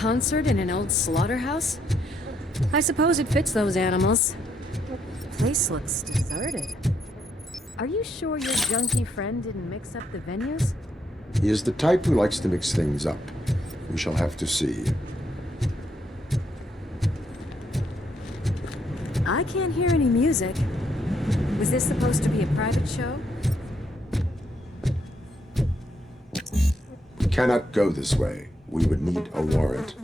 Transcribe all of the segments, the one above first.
concert in an old slaughterhouse? I suppose it fits those animals. The place looks deserted. Are you sure your junkie friend didn't mix up the venues? He is the type who likes to mix things up. We shall have to see. I can't hear any music. Was this supposed to be a private show? We cannot go this way. We would need a warrant.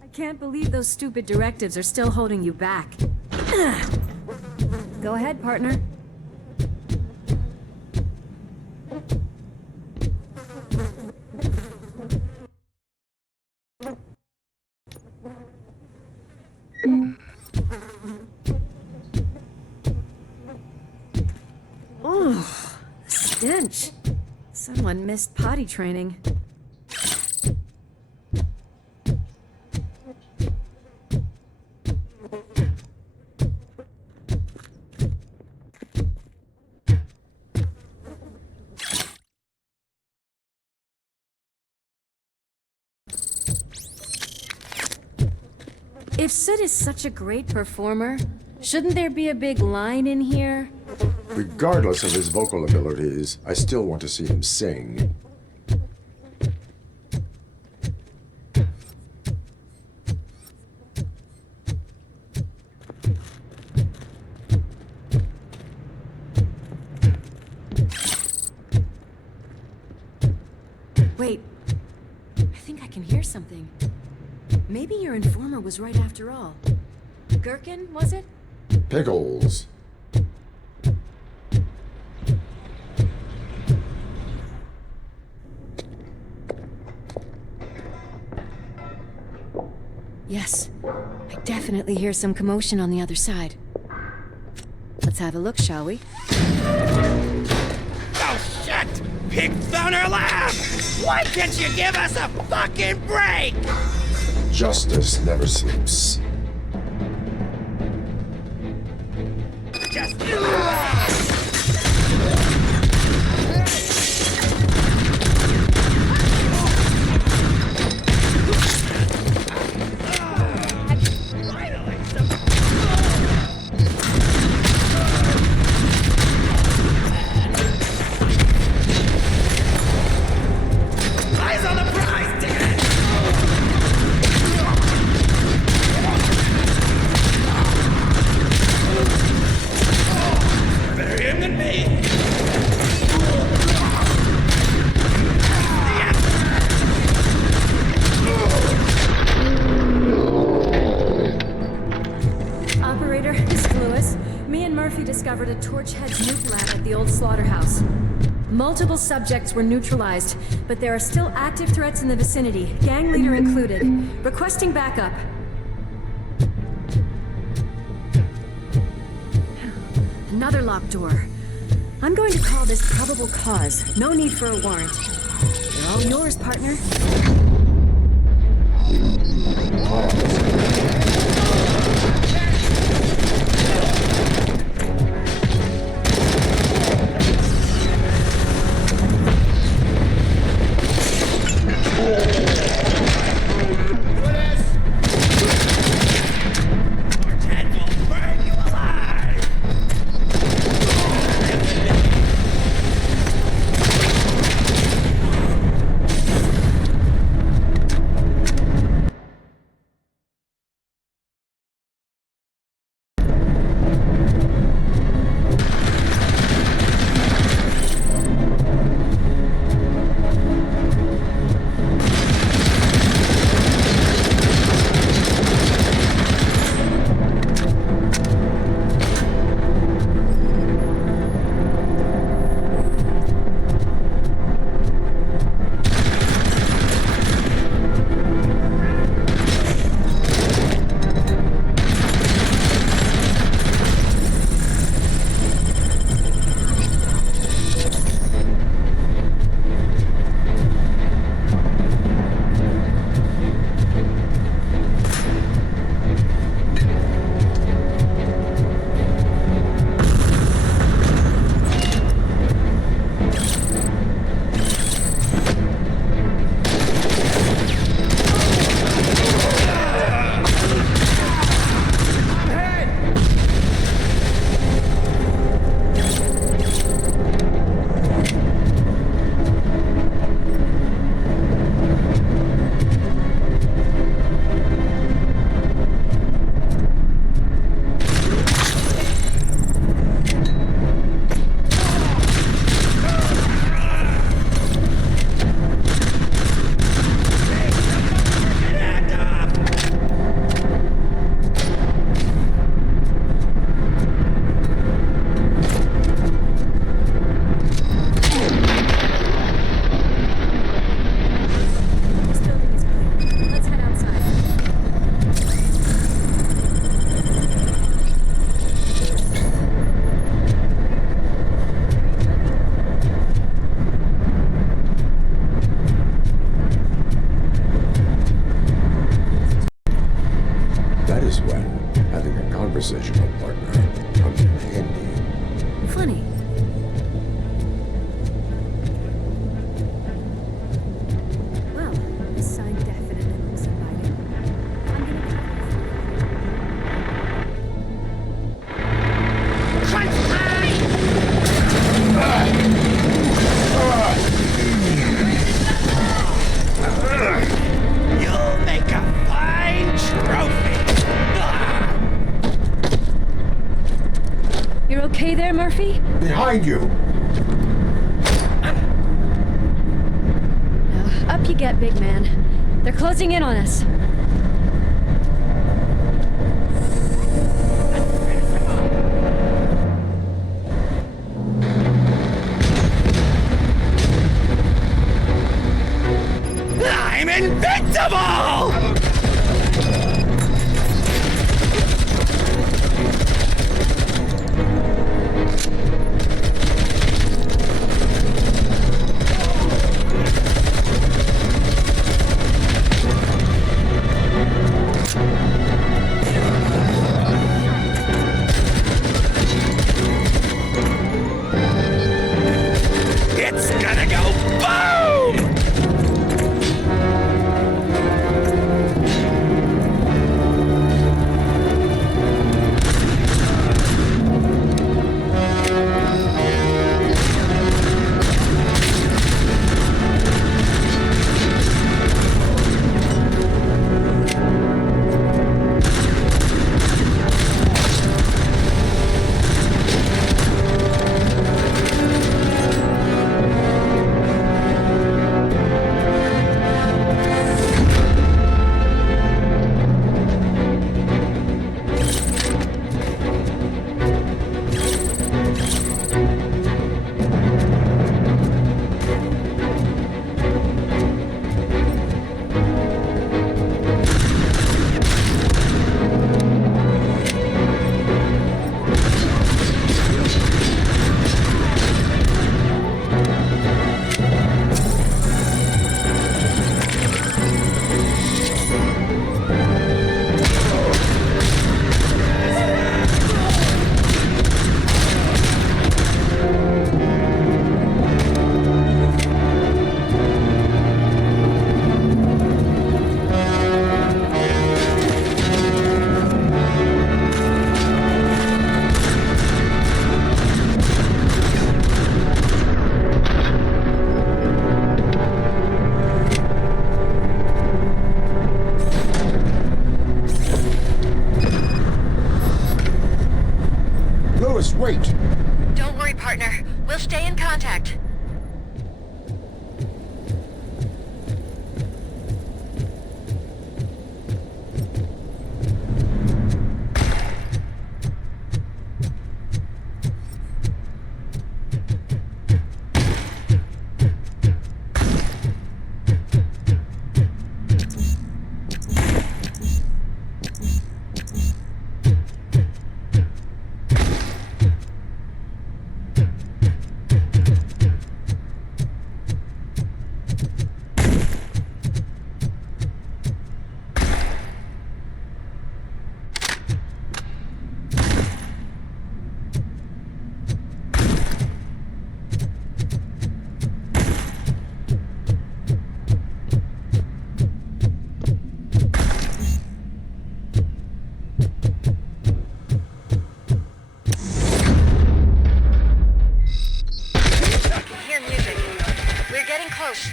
I can't believe those stupid directives are still holding you back. Go ahead, partner. Oh, the stench. Someone missed potty training. If Sid is such a great performer, shouldn't there be a big line in here? Regardless of his vocal abilities, I still want to see him sing. Wait, I think I can hear something. Maybe your informer was right after all. Gherkin, was it? Pickles. Yes, I definitely hear some commotion on the other side. Let's have a look, shall we? Oh shit! Pig found our lab! Why can't you give us a fucking break? Justice never sleeps. Just... Eyes on the prize, damn it! Better him than me. Operator, this is Lewis. Me and Murphy discovered a Torchhead's nuke lab at the old slaughterhouse. Multiple subjects were neutralized, but there are still active threats in the vicinity, gang leader included. Requesting backup. Another locked door. I'm going to call this probable cause. No need for a warrant. They're all yours, partner. Behind you! Up you get, big man. They're closing in on us. I'm invincible! It's gonna go boom! Louis, wait! Don't worry, partner. We'll stay in contact. Close.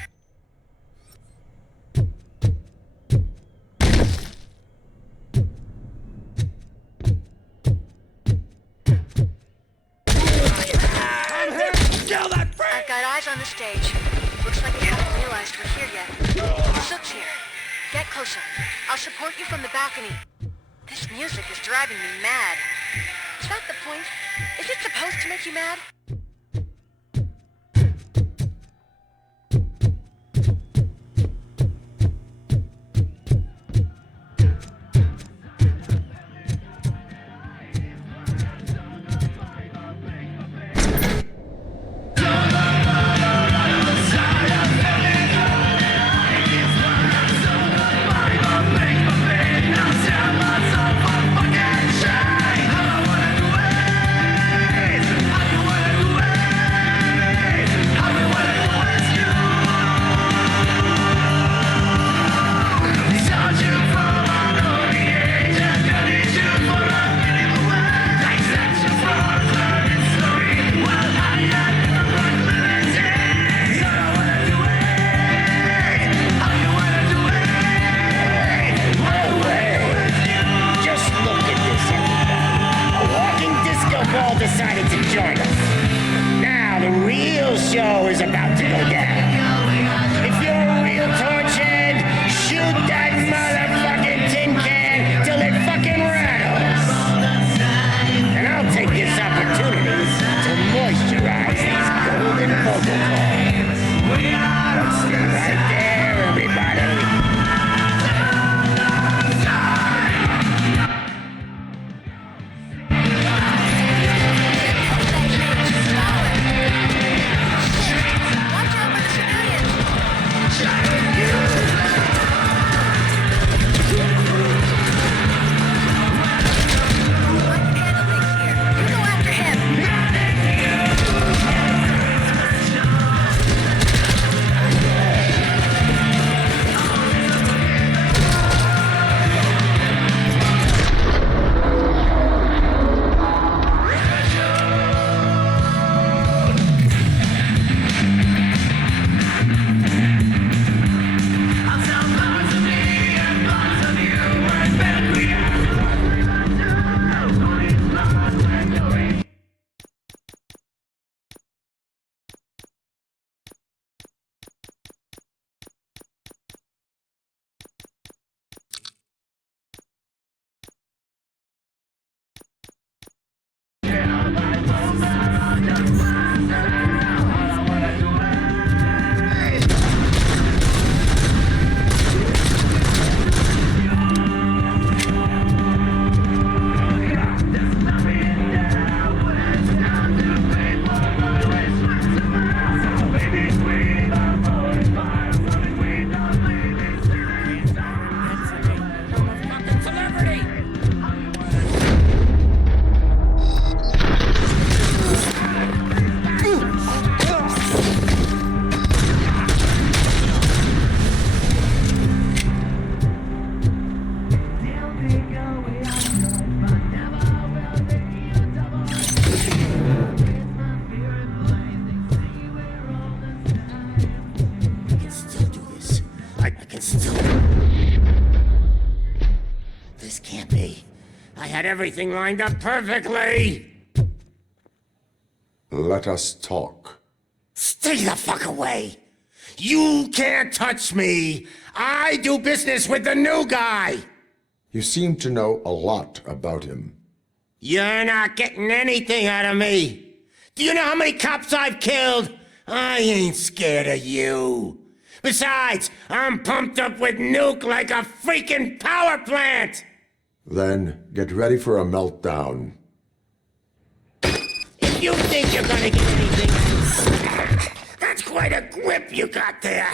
Kill that freak! I've got eyes on the stage. Looks like they haven't realized we're here yet. Sook's here. Get closer. I'll support you from the balcony. This music is driving me mad. Is that the point? Is it supposed to make you mad? Had everything lined up perfectly. Let us talk. Stay the fuck away. You can't touch me. I do business with the new guy. You seem to know a lot about him. You're not getting anything out of me. Do you know how many cops I've killed? I ain't scared of you. Besides, I'm pumped up with nuke like a freaking power plant. Then get ready for a meltdown. If you think you're gonna get anything, that's quite a grip you got there.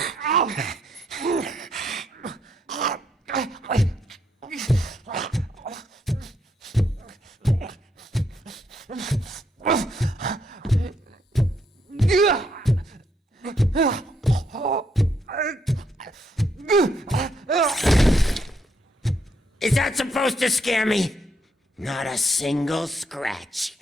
Is that supposed to scare me? Not a single scratch.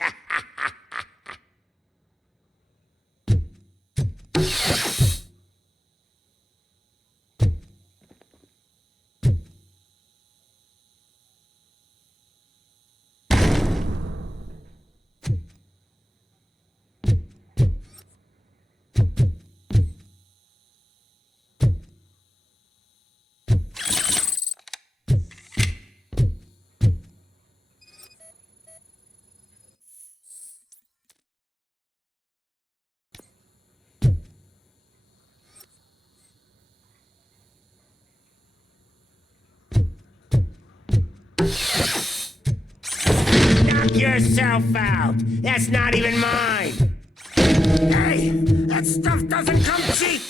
Knock yourself out. That's not even mine. Hey, that stuff doesn't come cheap.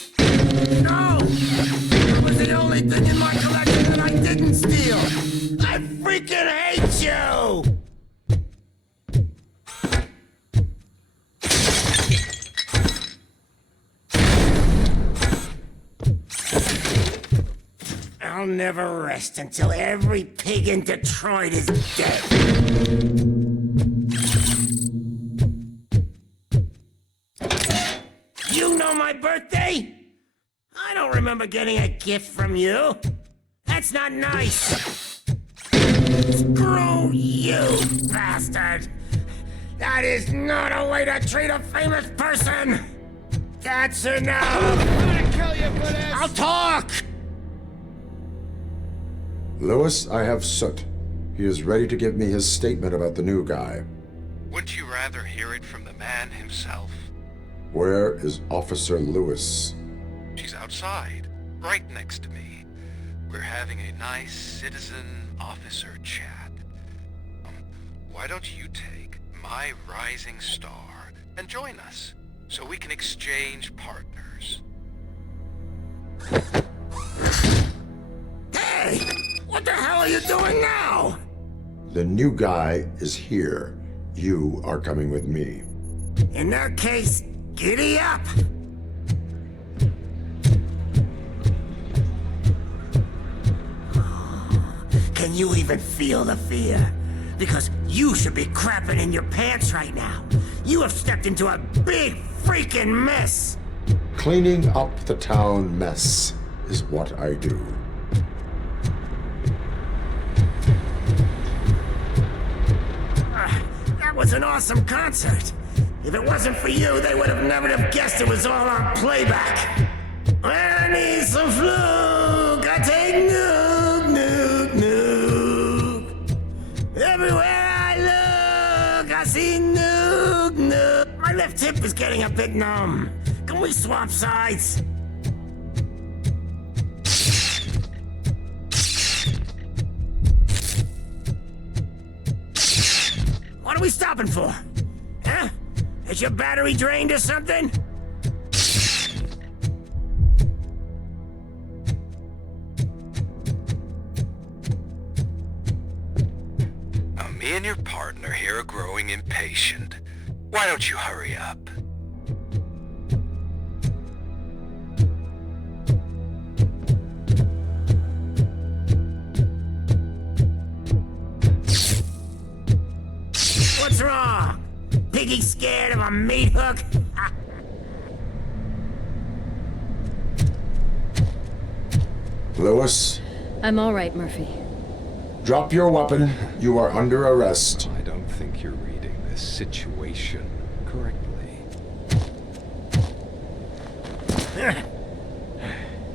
No, it was the only thing in my collection that I didn't steal. I freaking hate you. I'll never rest until every pig in Detroit is dead. You know my birthday? I don't remember getting a gift from you. That's not nice. Screw you, bastard. That is not a way to treat a famous person. That's enough. I'm gonna kill you for this. I'll talk. Lewis, I have Soot. He is ready to give me his statement about the new guy. Wouldn't you rather hear it from the man himself? Where is Officer Lewis? She's outside, right next to me. We're having a nice citizen-officer chat. Why don't you take my rising star and join us, so we can exchange partners? Hey! What the hell are you doing now? The new guy is here. You are coming with me. In that case, giddy up! Can you even feel the fear? Because you should be crapping in your pants right now. You have stepped into a big freaking mess! Cleaning up the town mess is what I do. That was an awesome concert. If it wasn't for you, they would have never have guessed it was all on playback. I need some fluke. I take nuke, nuke, nuke. Everywhere I look, I see nuke, nuke. My left hip is getting a bit numb. Can we swap sides? What are we stopping for? Huh? Is your battery drained or something? Me and your partner here are growing impatient. Why don't you hurry up? What's wrong? Piggy scared of a meat hook? Lewis? I'm all right, Murphy. Drop your weapon. You are under arrest. I don't think you're reading this situation correctly.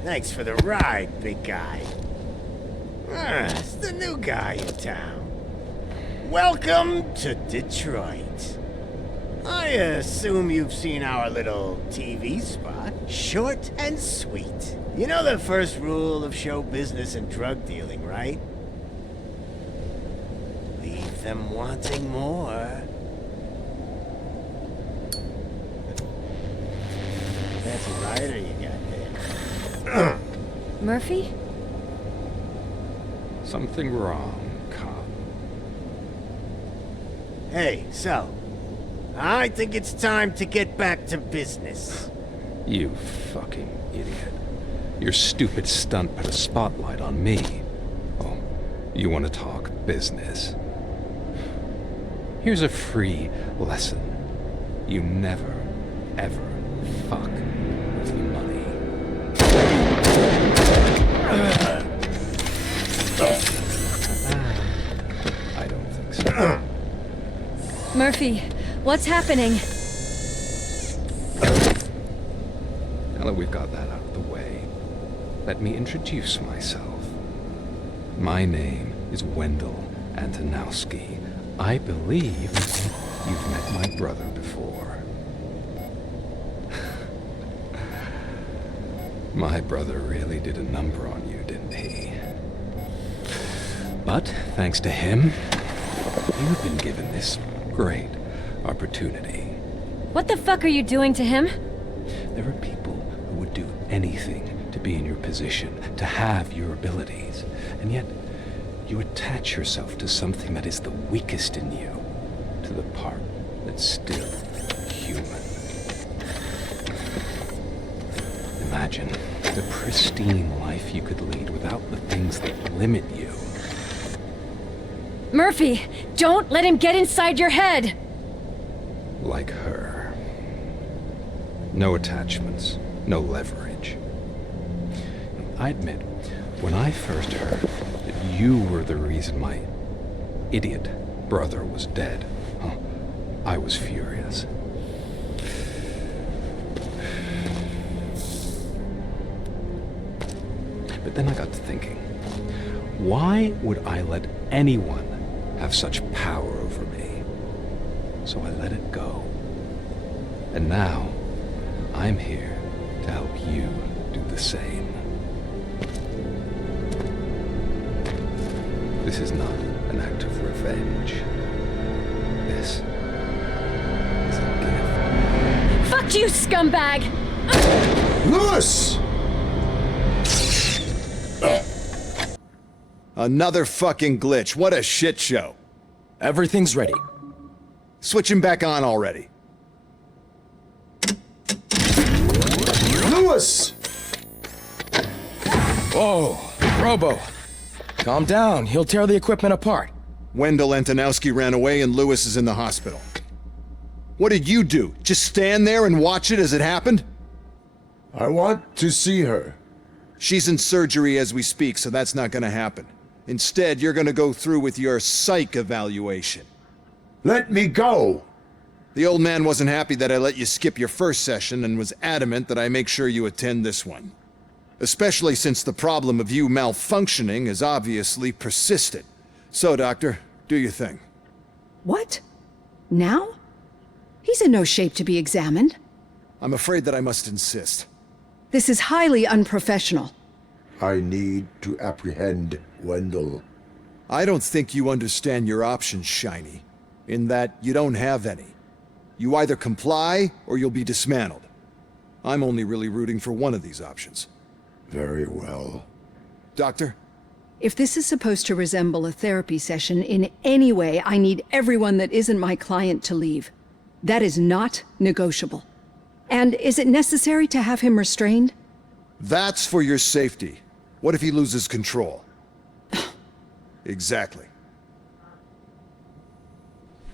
Thanks for the ride, big guy. It's the new guy in town. Welcome to Detroit. I assume you've seen our little TV spot. Short and sweet. You know the first rule of show business and drug dealing, right? Leave them wanting more. That's a rider you got there. Murphy? Something wrong, cop. Hey, so, I think it's time to get back to business. You fucking idiot. Your stupid stunt put a spotlight on me. Oh, you want to talk business? Here's a free lesson. You never, ever fuck with the money. I don't think so. Murphy, what's happening? Now that we've got that out of the way, let me introduce myself. My name is Wendell Antonowski. I believe you've met my brother before. My brother really did a number on you, didn't he? But thanks to him, you've been given this great opportunity. What the fuck are you doing to him? There are people who would do anything to be in your position, to have your abilities, and yet you attach yourself to something that is the weakest in you, to the part that's still human. Imagine the pristine life you could lead without the things that limit you. Murphy, don't let him get inside your head! Like her. No attachments, no leverage. I admit, when I first heard that you were the reason my idiot brother was dead, I was furious. But then I got to thinking, why would I let anyone have such power over me? So I let it go. And now, I'm here to help you do the same. This is not an act of revenge. This is a gift. Fuck you, scumbag! Lewis! Another fucking glitch. What a shit show. Everything's ready. Switch him back on already. Lewis! Whoa, Robo. Calm down. He'll tear the equipment apart. Wendell Antonowski ran away and Lewis is in the hospital. What did you do? Just stand there and watch it as it happened? I want to see her. She's in surgery as we speak, so that's not gonna happen. Instead, you're gonna go through with your psych evaluation. Let me go! The old man wasn't happy that I let you skip your first session and was adamant that I make sure you attend this one. Especially since the problem of you malfunctioning is obviously persistent. So, Doctor, do your thing. What? Now? He's in no shape to be examined. I'm afraid that I must insist. This is highly unprofessional. I need to apprehend Wendell. I don't think you understand your options, Shiny. In that you don't have any. You either comply or you'll be dismantled. I'm only really rooting for one of these options. Very well. Doctor? If this is supposed to resemble a therapy session in any way, I need everyone that isn't my client to leave. That is not negotiable. And is it necessary to have him restrained? That's for your safety. What if he loses control? Exactly.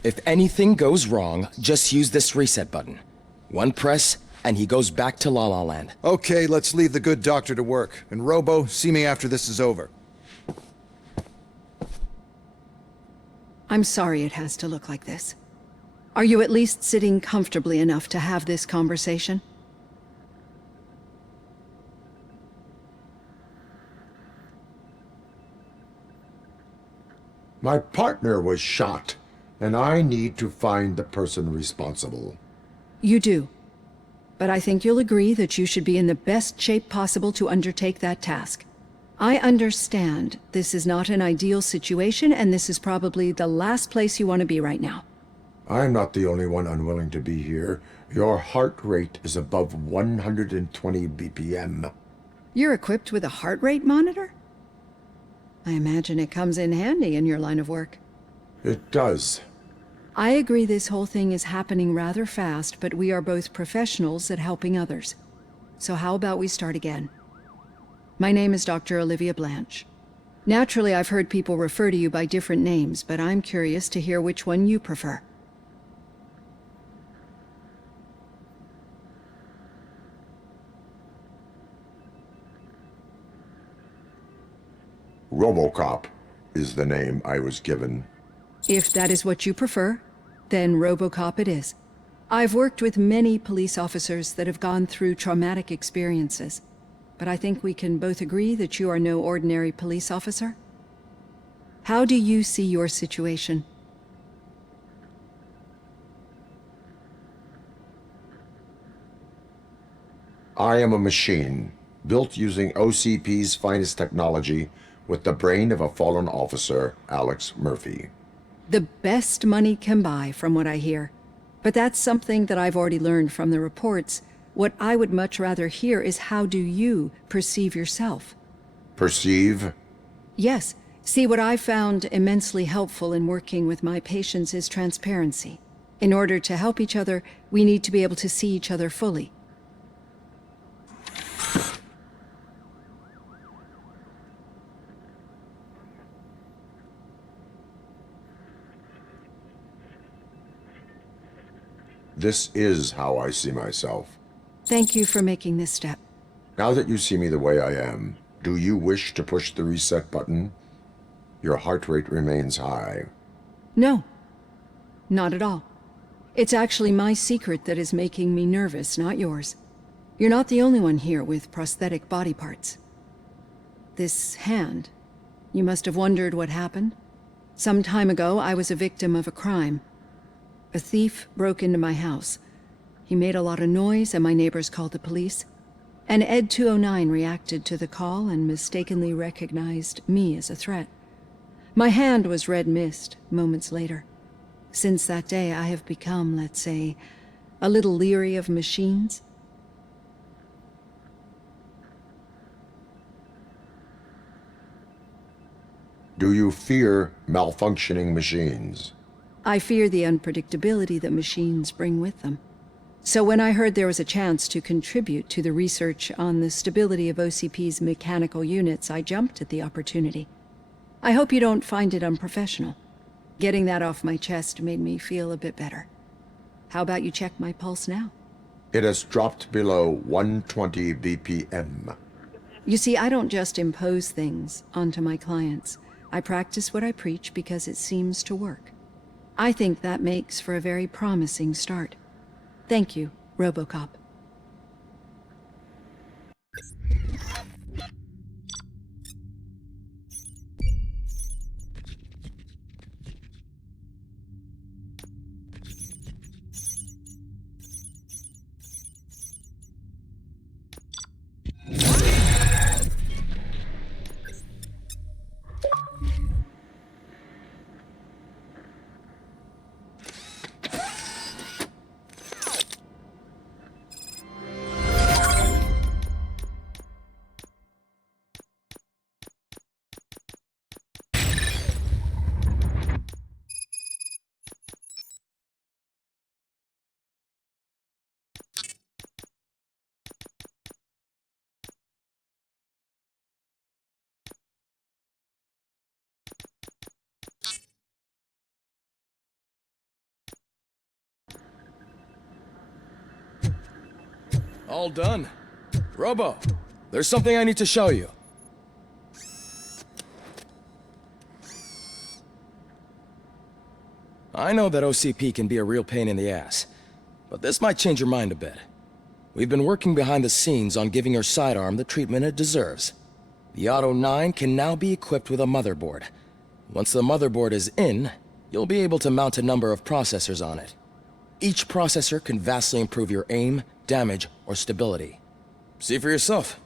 If anything goes wrong, just use this reset button. One press, and he goes back to La La Land. Okay, let's leave the good doctor to work. And Robo, see me after this is over. I'm sorry it has to look like this. Are you at least sitting comfortably enough to have this conversation? My partner was shot, and I need to find the person responsible. You do. But I think you'll agree that you should be in the best shape possible to undertake that task. I understand this is not an ideal situation, and this is probably the last place you want to be right now. I'm not the only one unwilling to be here. Your heart rate is above 120 BPM. You're equipped with a heart rate monitor? I imagine it comes in handy in your line of work. It does. I agree this whole thing is happening rather fast, but we are both professionals at helping others. So how about we start again? My name is Dr. Olivia Blanche. Naturally, I've heard people refer to you by different names, but I'm curious to hear which one you prefer. Robocop is the name I was given. If that is what you prefer, then Robocop it is. I've worked with many police officers that have gone through traumatic experiences, but I think we can both agree that you are no ordinary police officer. How do you see your situation? I am a machine, built using OCP's finest technology with the brain of a fallen officer, Alex Murphy. The best money can buy, from what I hear. But that's something that I've already learned from the reports. What I would much rather hear is how do you perceive yourself? Perceive? Yes. See, what I've found immensely helpful in working with my patients is transparency. In order to help each other, we need to be able to see each other fully. This is how I see myself. Thank you for making this step. Now that you see me the way I am, do you wish to push the reset button? Your heart rate remains high. No, not at all. It's actually my secret that is making me nervous, not yours. You're not the only one here with prosthetic body parts. This hand, you must have wondered what happened. Some time ago, I was a victim of a crime. A thief broke into my house. He made a lot of noise and my neighbors called the police. And Ed 209 reacted to the call and mistakenly recognized me as a threat. My hand was red mist moments later. Since that day, I have become, let's say, a little leery of machines. Do you fear malfunctioning machines? I fear the unpredictability that machines bring with them. So when I heard there was a chance to contribute to the research on the stability of OCP's mechanical units, I jumped at the opportunity. I hope you don't find it unprofessional. Getting that off my chest made me feel a bit better. How about you check my pulse now? It has dropped below 120 BPM. You see, I don't just impose things onto my clients. I practice what I preach because it seems to work. I think that makes for a very promising start. Thank you, Robocop. All done. Robo, there's something I need to show you. I know that OCP can be a real pain in the ass, but this might change your mind a bit. We've been working behind the scenes on giving her sidearm the treatment it deserves. The Auto 9 can now be equipped with a motherboard. Once the motherboard is in, you'll be able to mount a number of processors on it. Each processor can vastly improve your aim, damage, or stability. See for yourself.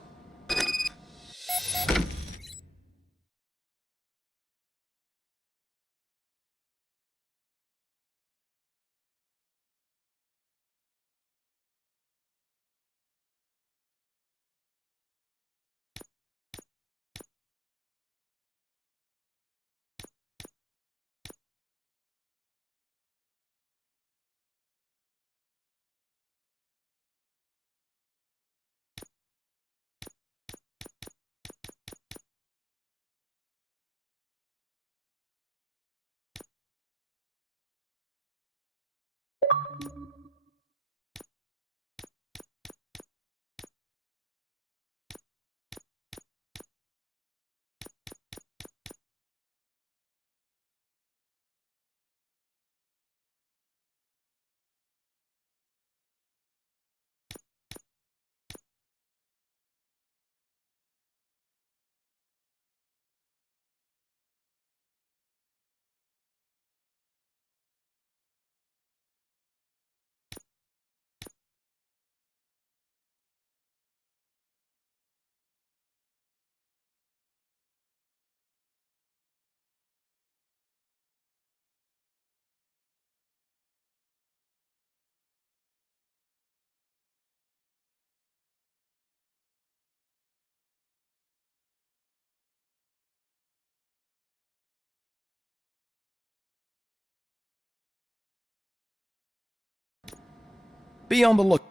Be on the lookout.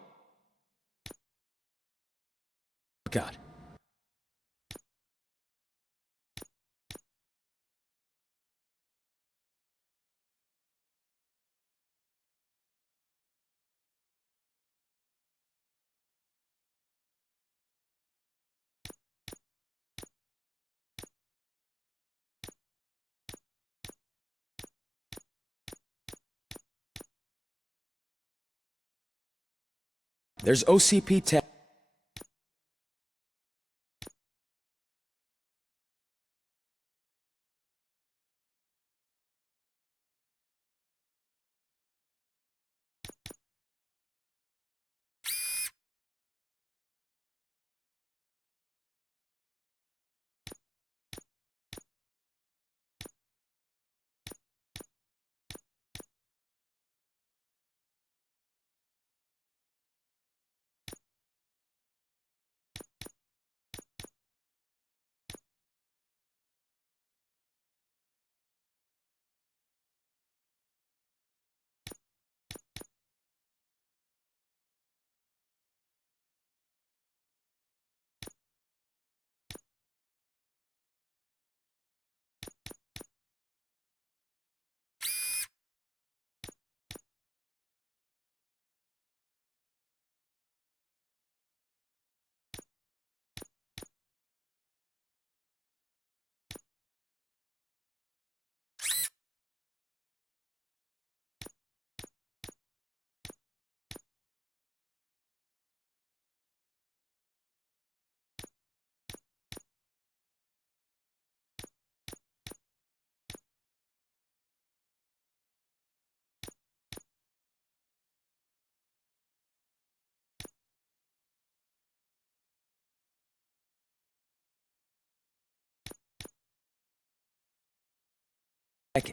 There's OCP tech.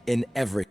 In every.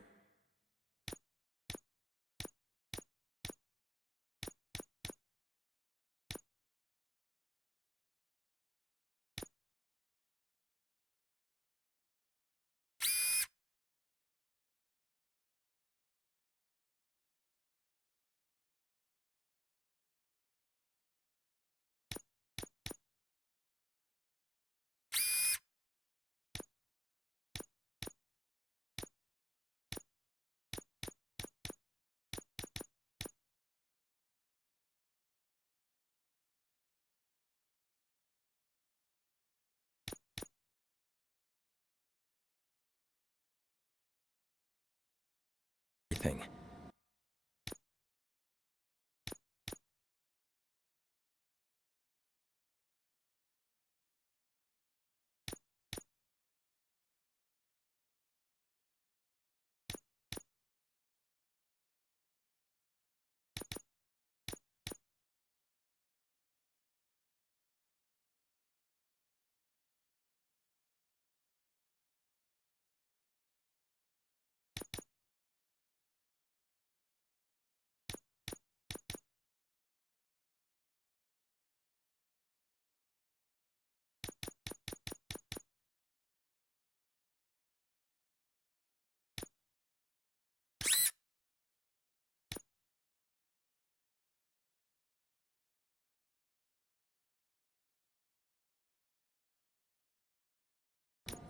anything.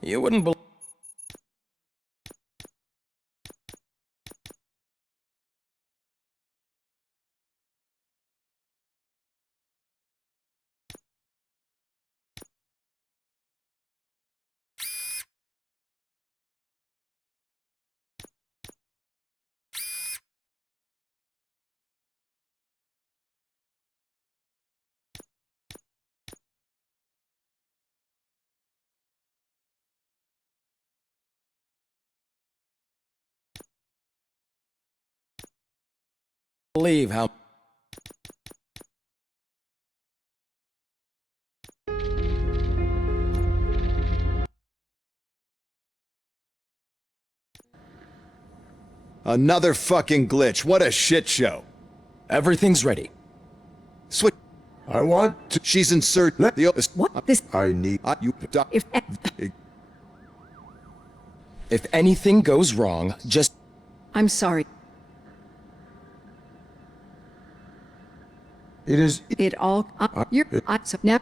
You wouldn't believe how... Another fucking glitch. What a shit show. Everything's ready. Switch. I want to. She's insert. What? This... I need. You. If... If anything goes wrong, just... I'm sorry. It is. It all... you're... so now...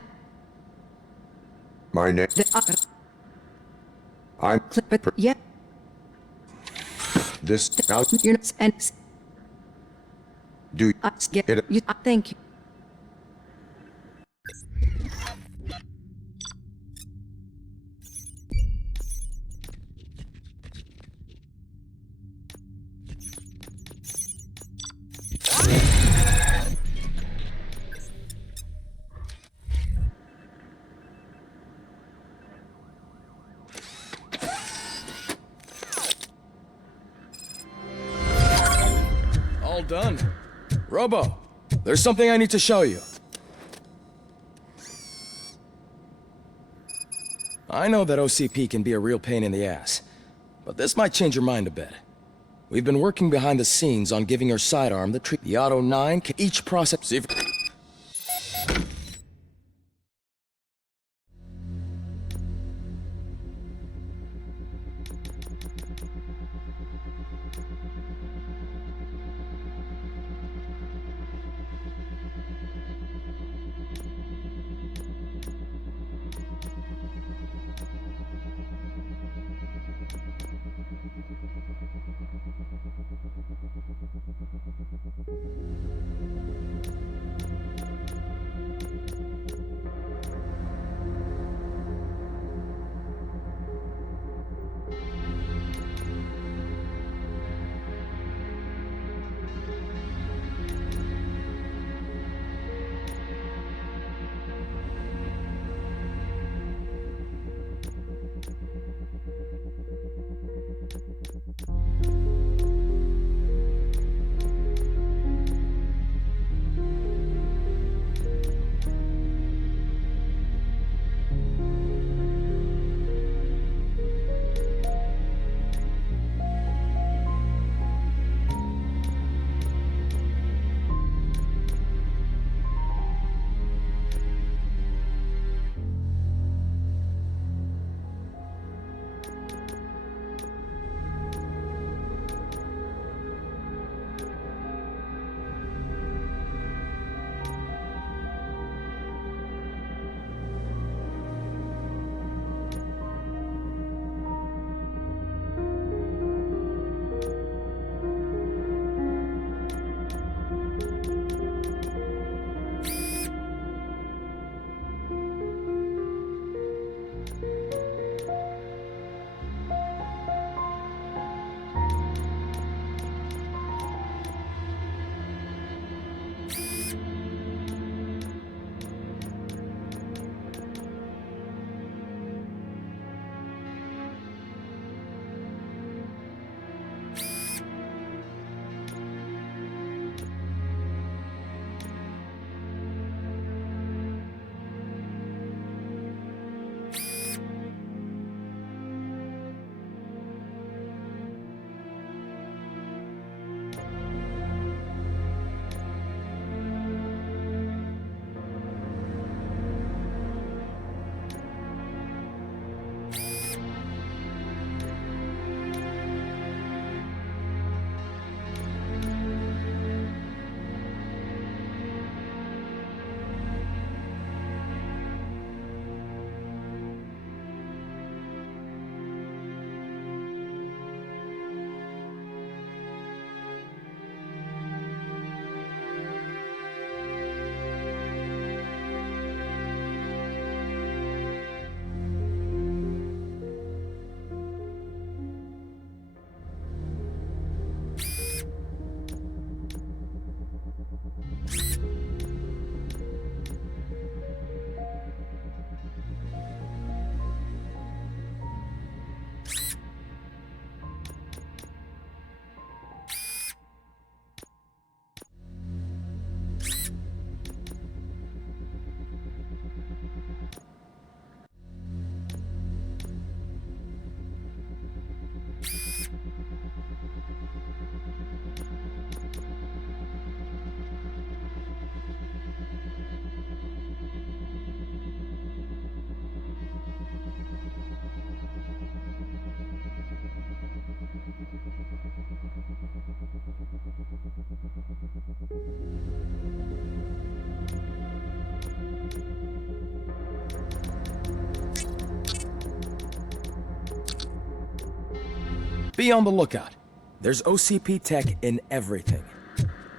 My name. I'm. But... yeah. This. Now. You're not... and... Do. get... It. you... thank you. All done. Robo, there's something I need to show you. I know that OCP can be a real pain in the ass, but this might change your mind a bit. We've been working behind the scenes on giving her sidearm the treat. The Auto 9 can each process... See if... Be on the lookout. There's OCP tech in everything.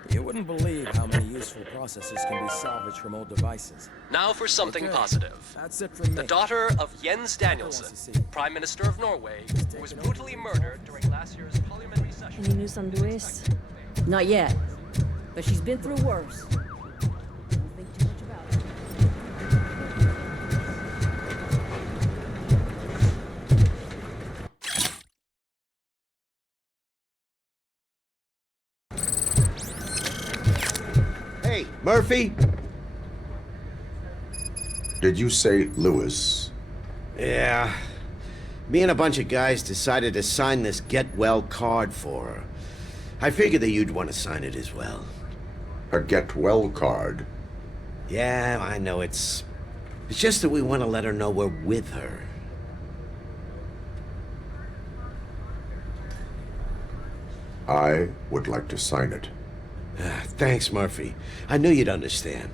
You wouldn't believe how many useful processes can be salvaged from old devices. Now for something Okay, positive. That's it from me. The daughter of Jens Danielson, Prime Minister of Norway, who was brutally murdered during last year's parliamentary session. Any news on Luis? Not yet, but she's been through worse. Don't think too much about it. Hey, Murphy? Did you say Lewis? Yeah. Me and a bunch of guys decided to sign this get well card for her. I figured that you'd want to sign it as well. A get well card? Yeah, I know it's just that we want to let her know we're with her. I would like to sign it. Thanks, Murphy. I knew you'd understand.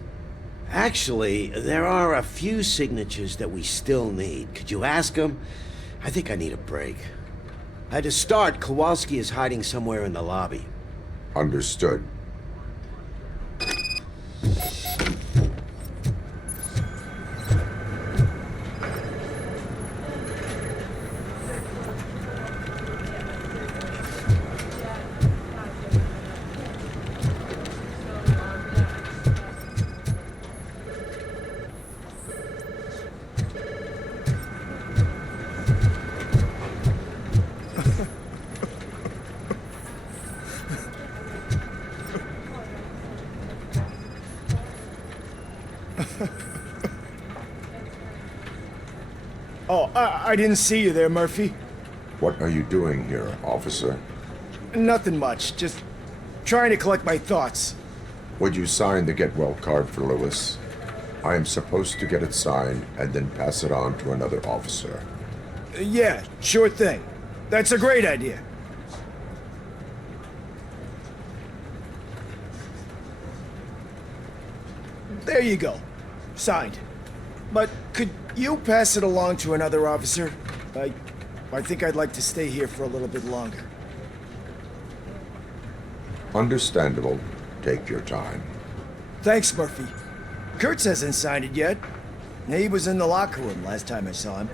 Actually, there are a few signatures that we still need. Could you ask them? I think I need a break. To start, Kowalski is hiding somewhere in the lobby. Understood. Oh, I didn't see you there, Murphy. What are you doing here, officer? Nothing much, just trying to collect my thoughts. Would you sign the get well card for Lewis? I am supposed to get it signed and then pass it on to another officer. Yeah, sure thing. That's a great idea. There you go. Signed. But could you pass it along to another officer? I think I'd like to stay here for a little bit longer. Understandable. Take your time. Thanks, Murphy. Kurtz hasn't signed it yet. He was in the locker room last time I saw him.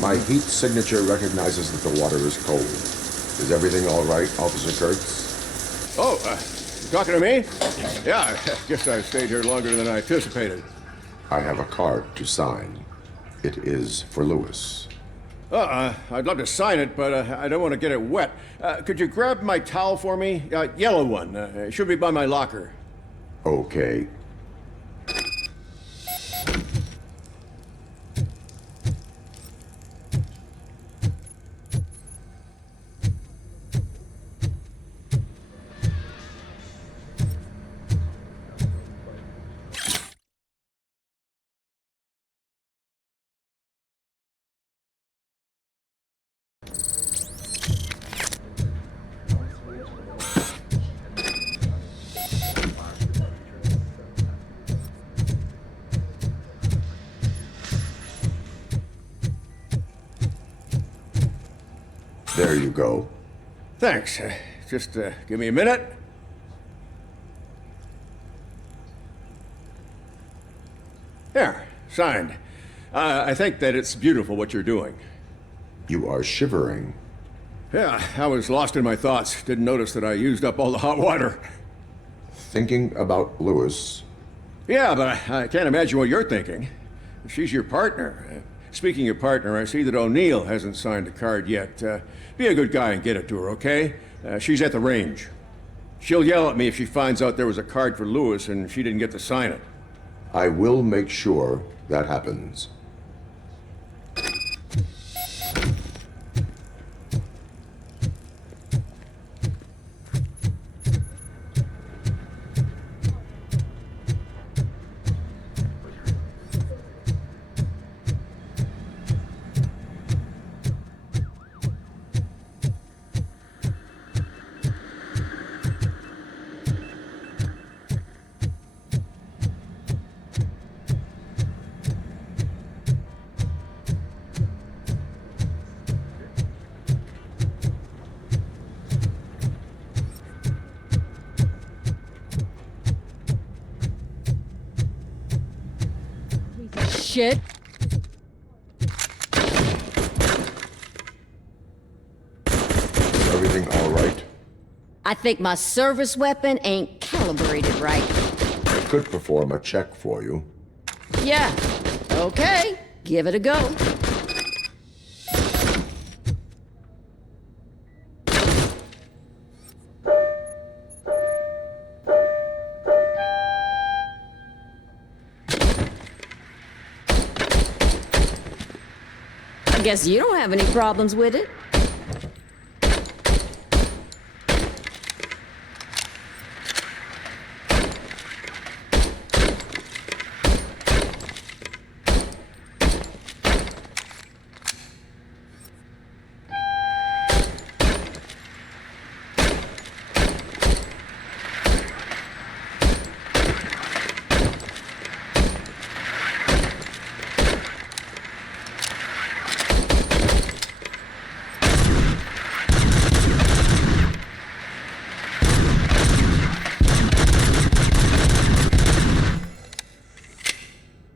My heat signature recognizes that the water is cold. Is everything all right, Officer Kurtz? Oh, you talking to me? Yeah, I guess I stayed here longer than I anticipated. I have a card to sign. It is for Lewis. I'd love to sign it, but I don't want to get it wet. Could you grab my towel for me? Yellow one. It should be by my locker. Okay. There you go. Thanks. Just give me a minute. There, signed. I think that it's beautiful what you're doing. You are shivering. Yeah, I was lost in my thoughts. Didn't notice that I used up all the hot water. Thinking about Lewis. Yeah, but I can't imagine what you're thinking. She's your partner. Speaking of partner, I see that O'Neill hasn't signed a card yet. Be a good guy and get it to her, okay? She's at the range. She'll yell at me if she finds out there was a card for Lewis and she didn't get to sign it. I will make sure that happens. Shit. Everything all right? I think my service weapon ain't calibrated right. I could perform a check for you. Yeah. Okay. Give it a go. I guess you don't have any problems with it.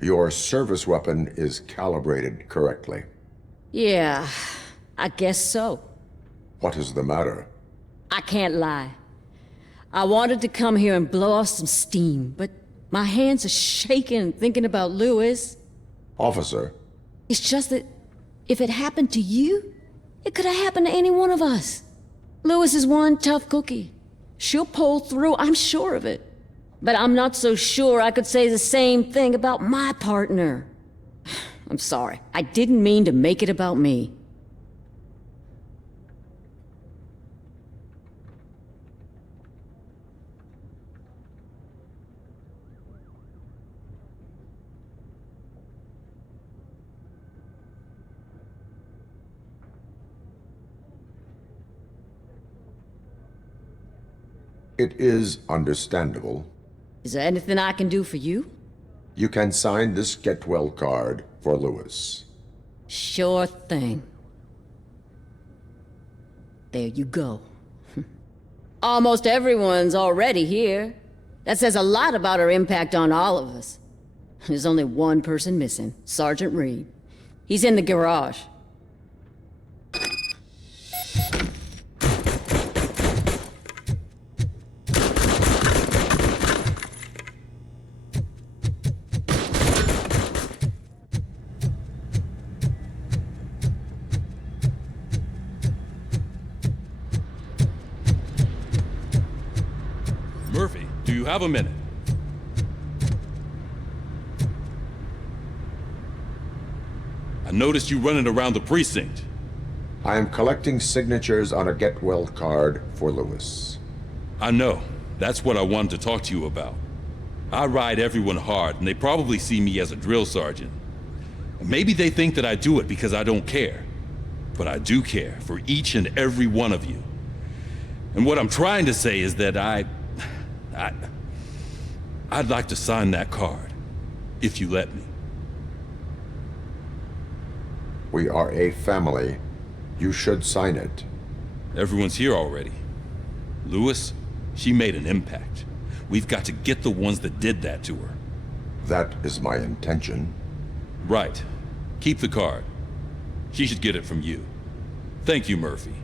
Your service weapon is calibrated correctly. Yeah, I guess so. What is the matter? I can't lie. I wanted to come here and blow off some steam, but my hands are shaking thinking about Lewis. Officer, It's just that if it happened to you, it could have happened to any one of us. Lewis is one tough cookie. She'll pull through, I'm sure of it. But I'm not so sure I could say the same thing about my partner. I'm sorry. I didn't mean to make it about me. it is understandable. Is there anything I can do for you? You can sign this get well card for Lewis. Sure thing. There you go. Almost everyone's already here. That says a lot about her impact on all of us. There's only one person missing, Sergeant Reed. He's in the garage. Murphy, do you have a minute? I noticed you running around the precinct. I am collecting signatures on a get well card for Lewis. I know. That's what I wanted to talk to you about. I ride everyone hard, and they probably see me as a drill sergeant. Maybe they think that I do it because I don't care. But I do care for each and every one of you. And what I'm trying to say is that I'd like to sign that card, if you let me. We are a family. You should sign it. Everyone's here already. Lewis, she made an impact. We've got to get the ones that did that to her. That is my intention. Right. Keep the card. She should get it from you. Thank you, Murphy.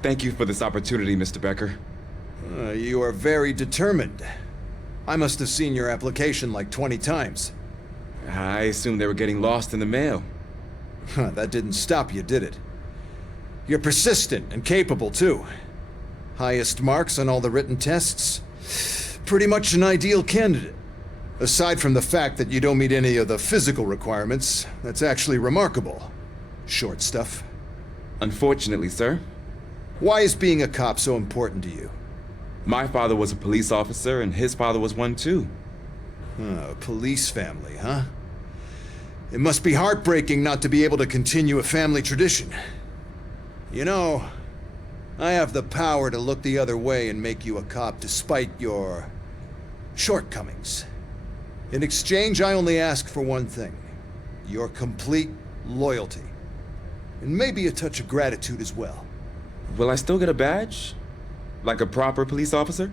Thank you for this opportunity, Mr. Becker. You are very determined. I must have seen your application like 20 times. I assumed they were getting lost in the mail. That didn't stop you, did it? You're persistent and capable, too. Highest marks on all the written tests. Pretty much an ideal candidate. Aside from the fact that you don't meet any of the physical requirements, that's actually remarkable. Short stuff. Unfortunately, sir. Why is being a cop so important to you? My father was a police officer, and his father was one, too. A police family, huh? It must be heartbreaking not to be able to continue a family tradition. You know, I have the power to look the other way and make you a cop despite your shortcomings. In exchange, I only ask for one thing. Your complete loyalty. And maybe a touch of gratitude as well. Will I still get a badge? Like a proper police officer?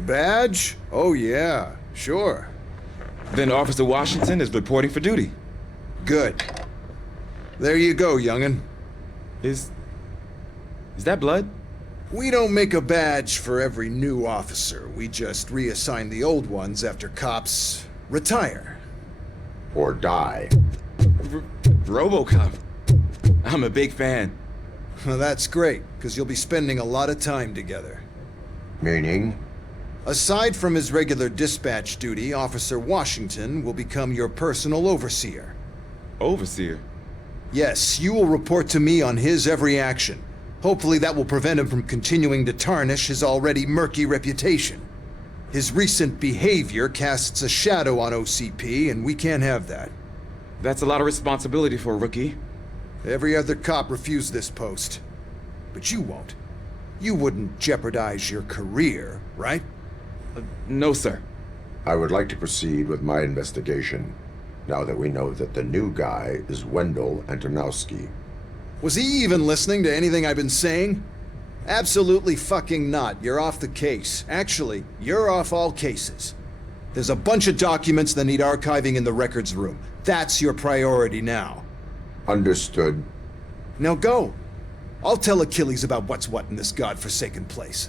Badge? Oh yeah, sure. Then Officer Washington is reporting for duty. Good. There you go, young'un. Is that blood? We don't make a badge for every new officer. We just reassign the old ones after cops retire. Or die. Robocop. I'm a big fan. Well, that's great, because you'll be spending a lot of time together. Meaning? Aside from his regular dispatch duty, Officer Washington will become your personal overseer. Overseer? Yes, you will report to me on his every action. Hopefully that will prevent him from continuing to tarnish his already murky reputation. His recent behavior casts a shadow on OCP, and we can't have that. That's a lot of responsibility for a rookie. Every other cop refused this post. But you won't. You wouldn't jeopardize your career, right? No, sir. I would like to proceed with my investigation, now that we know that the new guy is Wendell Antonowski. Was he even listening to anything I've been saying? Absolutely fucking not. You're off the case. Actually, you're off all cases. There's a bunch of documents that need archiving in the records room. That's your priority now. Understood. Now go. I'll tell Achilles about what's what in this godforsaken place.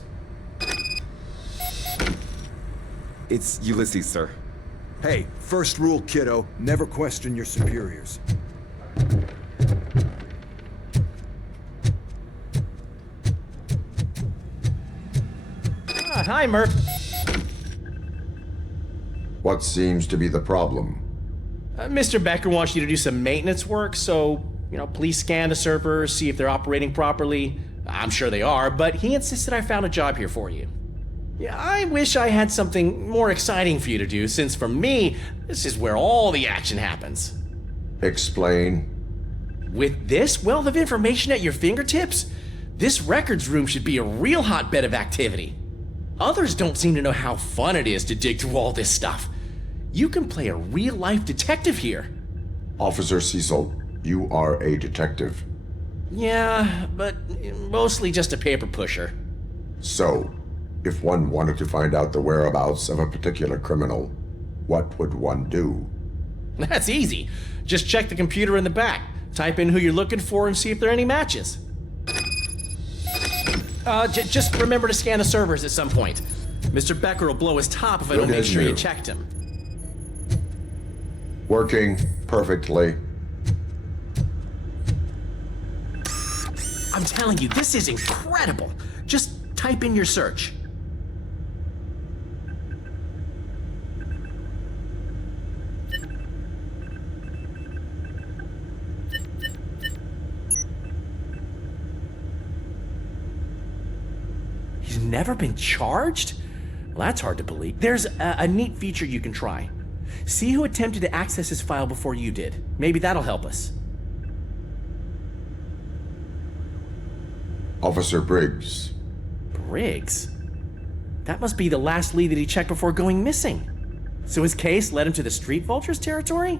It's Ulysses, sir. Hey, first rule, kiddo. Never question your superiors. Hi, Murph. What seems to be the problem? Mr. Becker wants you to do some maintenance work, so, please scan the servers, see if they're operating properly. I'm sure they are, but he insisted I found a job here for you. Yeah, I wish I had something more exciting for you to do, since for me, this is where all the action happens. Explain. With this wealth of information at your fingertips, this records room should be a real hotbed of activity. Others don't seem to know how fun it is to dig through all this stuff. You can play a real-life detective here. Officer Cecil, you are a detective. Yeah, but mostly just a paper pusher. So, if one wanted to find out the whereabouts of a particular criminal, what would one do? That's easy. Just check the computer in the back, type in who you're looking for, and see if there are any matches. Just remember to scan the servers at some point. Mr. Becker will blow his top if I don't make sure you checked him. Working perfectly. I'm telling you, this is incredible. Just type in your search. He's never been charged? Well, that's hard to believe. There's a neat feature you can try. See who attempted to access his file before you did. Maybe that'll help us. Officer Briggs. Briggs? That must be the last lead that he checked before going missing. So his case led him to the Street Vultures territory?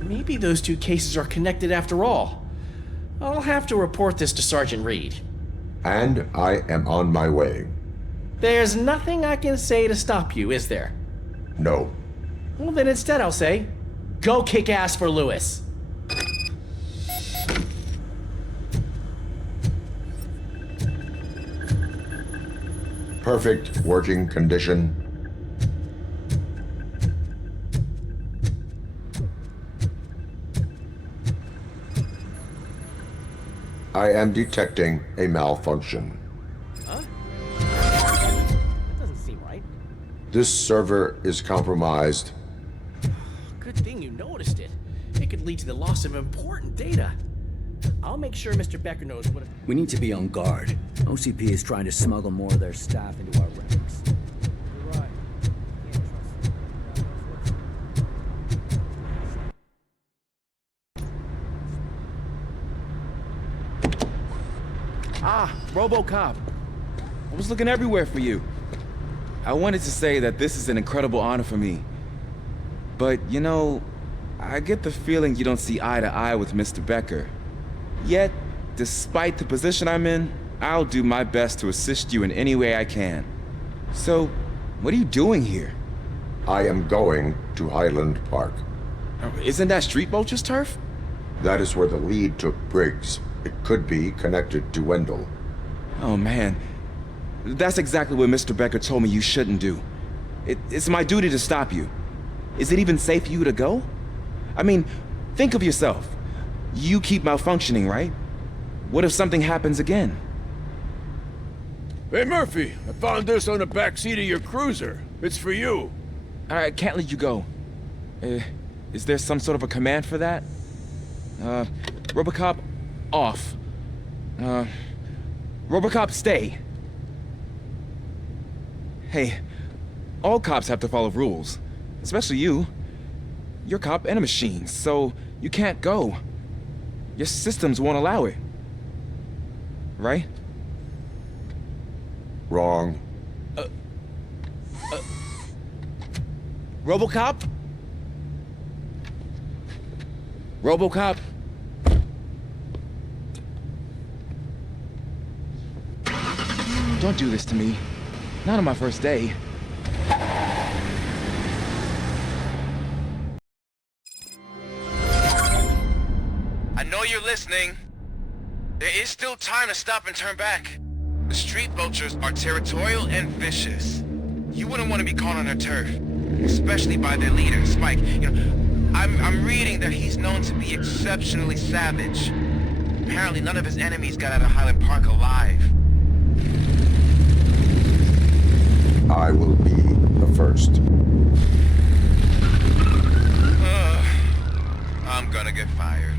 Maybe those two cases are connected after all. I'll have to report this to Sergeant Reed. And I am on my way. There's nothing I can say to stop you, is there? No. Well, then instead I'll say, Go kick ass for Lewis. Perfect working condition. I am detecting a malfunction. Huh? That doesn't seem right. This server is compromised. Good thing you noticed it. It could lead to the loss of important data. I'll make sure Mr. Becker knows what... We need to be on guard. OCP is trying to smuggle more of their staff into our ranks. You're right. Ah, Robocop. I was looking everywhere for you. I wanted to say that this is an incredible honor for me. But, you know, I get the feeling you don't see eye to eye with Mr. Becker. Yet, despite the position I'm in, I'll do my best to assist you in any way I can. So, what are you doing here? I am going to Highland Park. Isn't that Street Vulture's turf? That is where the lead took Briggs. It could be connected to Wendell. Oh man, that's exactly what Mr. Becker told me you shouldn't do. It's my duty to stop you. Is it even safe for you to go? I mean, think of yourself. You keep malfunctioning, right? What if something happens again? Hey, Murphy, I found this on the back seat of your cruiser. It's for you. I can't let you go. Is there some sort of a command for that? Robocop, off. Robocop, stay. Hey, all cops have to follow rules. Especially you. You're a cop and a machine, so you can't go. Your systems won't allow it. Right? Wrong. Robocop? Robocop? Don't do this to me. Not on my first day. I know you're listening. There is still time to stop and turn back. The street vultures are territorial and vicious. You wouldn't want to be caught on their turf, especially by their leader, Spike. You know, I'm reading that he's known to be exceptionally savage. Apparently none of his enemies got out of Highland Park alive. I will be the first. I'm gonna get fired.